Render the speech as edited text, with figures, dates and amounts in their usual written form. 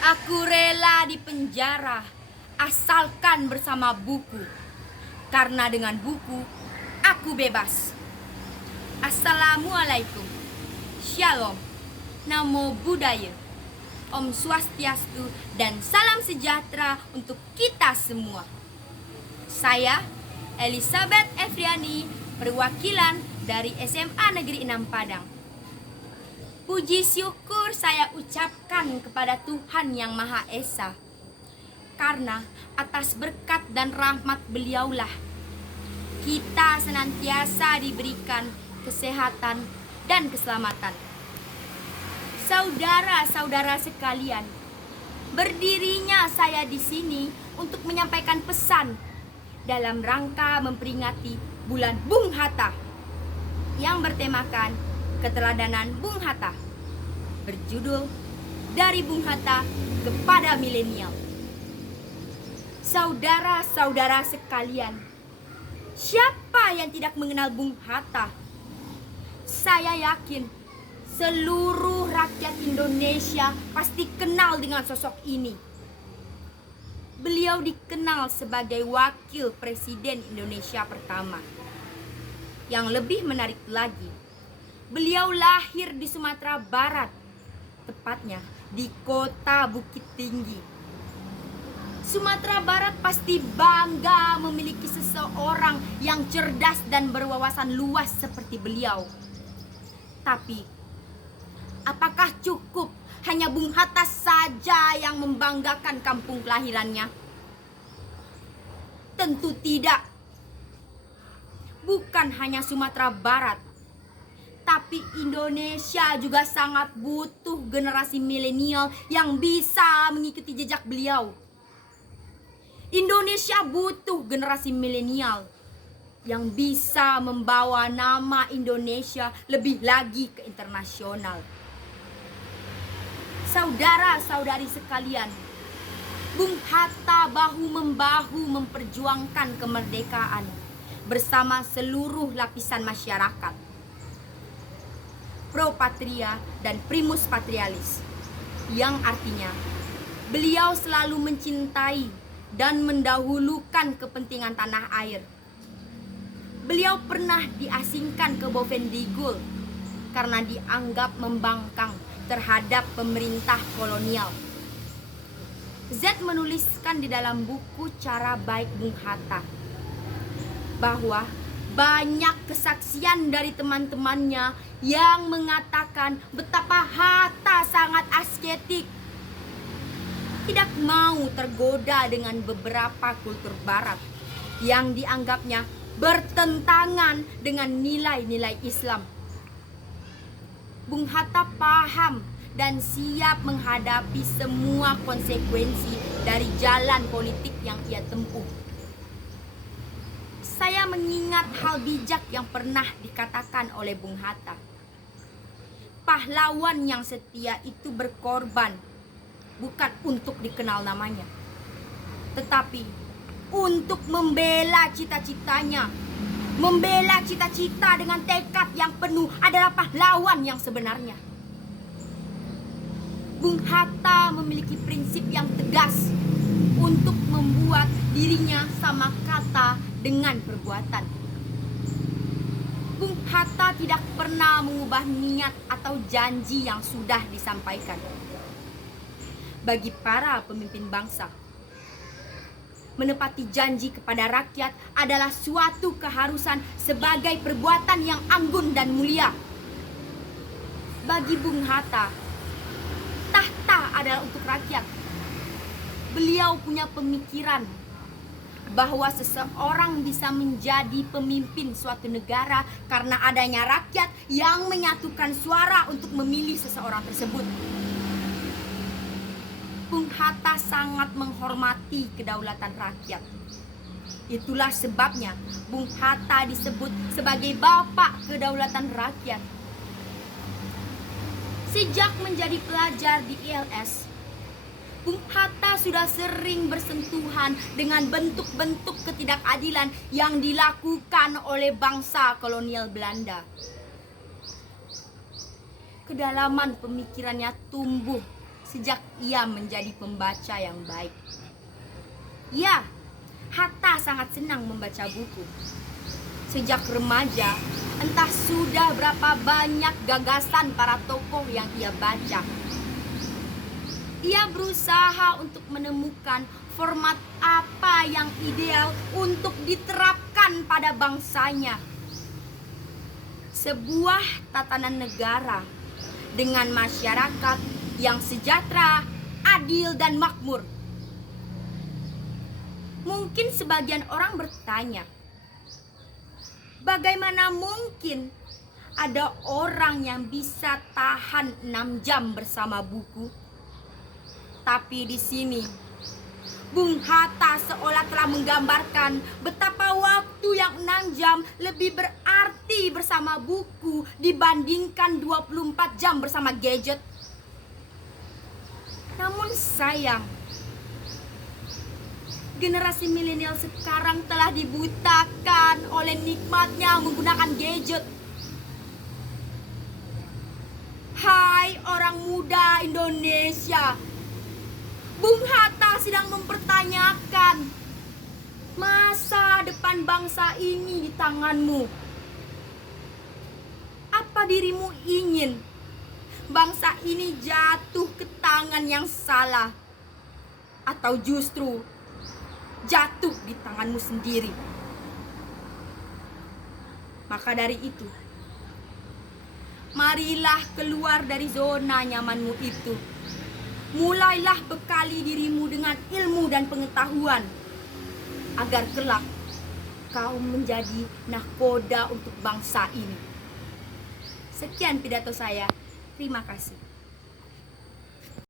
Aku rela di penjara asalkan bersama buku. Karena dengan buku aku bebas. Assalamualaikum. Shalom. Namo Buddhaya. Om Swastiastu dan salam sejahtera untuk kita semua. Saya Elizabeth Efriani, perwakilan dari SMA Negeri 6 Padang. Puji syukur saya ucapkan kepada Tuhan Yang Maha Esa, karena atas berkat dan rahmat beliaulah kita senantiasa diberikan kesehatan dan keselamatan. Saudara-saudara sekalian, berdirinya saya di sini untuk menyampaikan pesan dalam rangka memperingati bulan Bung Hatta yang bertemakan keteladanan Bung Hatta, berjudul Dari Bung Hatta kepada Milenial. Saudara-saudara sekalian, siapa yang tidak mengenal Bung Hatta? Saya yakin seluruh rakyat Indonesia pasti kenal dengan sosok ini. Beliau dikenal sebagai wakil presiden Indonesia pertama. Yang lebih menarik lagi, beliau lahir di Sumatera Barat, tepatnya di kota Bukit Tinggi. Sumatera Barat pasti bangga memiliki seseorang yang cerdas dan berwawasan luas seperti beliau. Tapi, apakah cukup hanya Bung Hatta saja yang membanggakan kampung kelahirannya? Tentu tidak. Bukan hanya Sumatera Barat, tapi Indonesia juga sangat butuh generasi milenial yang bisa mengikuti jejak beliau. Indonesia butuh generasi milenial yang bisa membawa nama Indonesia lebih lagi ke internasional. Saudara-saudari sekalian, Bung Hatta bahu-membahu memperjuangkan kemerdekaan bersama seluruh lapisan masyarakat, pro patria dan primus patrialis, yang artinya beliau selalu mencintai dan mendahulukan kepentingan tanah air. Beliau pernah diasingkan ke Bovendigul karena dianggap membangkang terhadap pemerintah kolonial. Z menuliskan di dalam buku Cara Baik Bung Hatta bahwa banyak kesaksian dari teman-temannya yang mengatakan betapa Hatta sangat asketik, tidak mau tergoda dengan beberapa kultur barat yang dianggapnya bertentangan dengan nilai-nilai Islam. Bung Hatta paham dan siap menghadapi semua konsekuensi dari jalan politik yang ia tempuh. Saya mengingat hal bijak yang pernah dikatakan oleh Bung Hatta. Pahlawan yang setia itu berkorban bukan untuk dikenal namanya, tetapi untuk membela cita-citanya. Membela cita-cita dengan tekad yang penuh adalah pahlawan yang sebenarnya. Bung Hatta memiliki prinsip yang tegas untuk membuat dirinya sama kata dengan perbuatan. Bung Hatta tidak pernah mengubah niat atau janji yang sudah disampaikan. Bagi para pemimpin bangsa, menepati janji kepada rakyat adalah suatu keharusan sebagai perbuatan yang anggun dan mulia. Bagi Bung Hatta, tahta adalah untuk rakyat. Beliau punya pemikiran bahwa seseorang bisa menjadi pemimpin suatu negara karena adanya rakyat yang menyatukan suara untuk memilih seseorang tersebut. Bung Hatta sangat menghormati kedaulatan rakyat. Itulah sebabnya Bung Hatta disebut sebagai bapak kedaulatan rakyat. Sejak menjadi pelajar di ILS, Bung Hatta sudah sering bersentuhan dengan bentuk-bentuk ketidakadilan yang dilakukan oleh bangsa kolonial Belanda. Kedalaman pemikirannya tumbuh sejak ia menjadi pembaca yang baik. Ya, Hatta sangat senang membaca buku. Sejak remaja, entah sudah berapa banyak gagasan para tokoh yang ia baca. Ia berusaha untuk menemukan format apa yang ideal untuk diterapkan pada bangsanya. Sebuah tatanan negara dengan masyarakat yang sejahtera, adil, dan makmur. Mungkin sebagian orang bertanya, bagaimana mungkin ada orang yang bisa tahan 6 jam bersama buku? Tapi di sini Bung Hatta seolah telah menggambarkan betapa waktu yang 6 jam lebih berarti bersama buku dibandingkan 24 jam bersama gadget. Namun sayang, generasi milenial sekarang telah dibutakan oleh nikmatnya menggunakan gadget. Hai orang muda Indonesia, Bung Hatta sedang mempertanyakan masa depan bangsa ini di tanganmu. Apa dirimu ingin bangsa ini jatuh ke tangan yang salah, atau justru jatuh di tanganmu sendiri? Maka dari itu, marilah keluar dari zona nyamanmu itu. Mulailah bekali dirimu dengan ilmu dan pengetahuan, agar kelak kau menjadi nahkoda untuk bangsa ini. Sekian pidato saya. Terima kasih.